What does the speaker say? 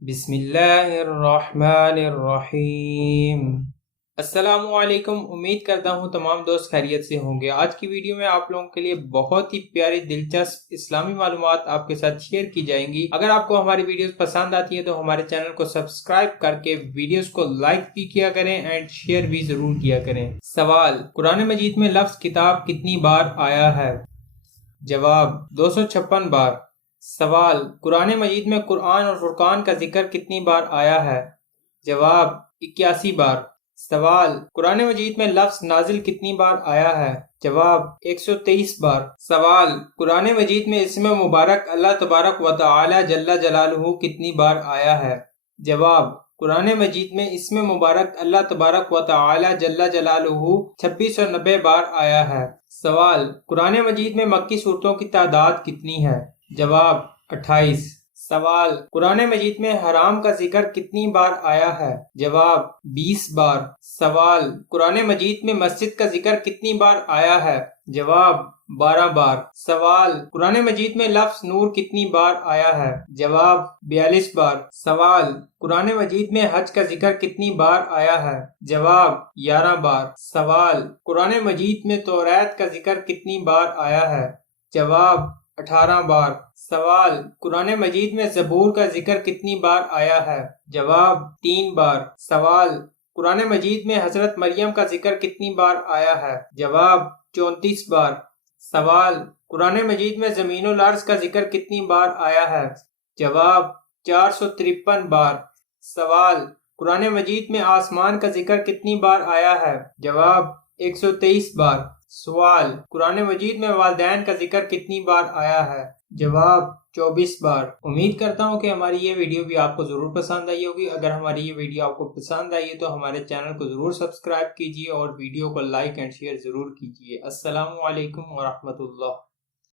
بسم اللہ الرحمن الرحیم۔ السلام علیکم، امید کرتا ہوں تمام دوست خیریت سے ہوں گے۔ آج کی ویڈیو میں آپ لوگوں کے لیے بہت ہی پیاری دلچسپ اسلامی معلومات آپ کے ساتھ شیئر کی جائیں گی۔ اگر آپ کو ہماری ویڈیوز پسند آتی ہے تو ہمارے چینل کو سبسکرائب کر کے ویڈیوز کو لائک بھی کیا کریں اینڈ شیئر بھی ضرور کیا کریں۔ سوال: قرآن مجید میں لفظ کتاب کتنی بار آیا ہے؟ جواب: 256 بار۔ سوال: قرآن مجید میں قرآن اور فرقان کا ذکر کتنی بار آیا ہے؟ جواب: 81 بار۔ سوال: قرآن مجید میں لفظ نازل کتنی بار آیا ہے؟ جواب: 123 بار۔ سوال: قرآن مجید میں اسم مبارک اللہ تبارک و تعالی جل جلالہ کتنی بار آیا ہے؟ جواب: قرآن مجید میں اسم مبارک اللہ تبارک و تعالی جل جلالہ 2690 بار آیا ہے۔ سوال: قرآن مجید میں مکی سورتوں کی تعداد کتنی ہے؟ جواب: 28۔ سوال: قرآن مجید میں حرام کا ذکر کتنی بار آیا ہے؟ جواب: 20 بار۔ سوال: قرآن مجید میں مسجد کا ذکر کتنی بار آیا ہے؟ جواب: 12 بار۔ سوال: قرآن مجید میں لفظ نور کتنی بار آیا ہے؟ جواب: 42 بار۔ سوال: قرآن مجید میں حج کا ذکر کتنی بار آیا ہے؟ جواب: 11 بار۔ سوال: قرآن مجید میں توریت کا ذکر کتنی بار آیا ہے؟ جواب: 18 بار۔ سوال: قرآن مجید میں زبور کا ذکر کتنی بار آیا ہے؟ جواب: 3 بار۔ سوال: قرآن مجید میں حضرت مریم کا ذکر کتنی بار آیا ہے؟ جواب: 34 بار۔ سوال: قرآن مجید میں زمین و الارض کا ذکر کتنی بار آیا ہے؟ جواب: 453 بار۔ سوال: قرآن مجید میں آسمان کا ذکر کتنی بار آیا ہے؟ جواب: 123 بار۔ سوال: قرآن مجید میں والدین کا ذکر کتنی بار آیا ہے؟ جواب: 24 بار۔ امید کرتا ہوں کہ ہماری یہ ویڈیو بھی آپ کو ضرور پسند آئی ہوگی۔ اگر ہماری یہ ویڈیو آپ کو پسند آئی ہے تو ہمارے چینل کو ضرور سبسکرائب کیجیے اور ویڈیو کو لائک اینڈ شیئر ضرور کیجیے۔ السلام علیکم ورحمۃ اللہ۔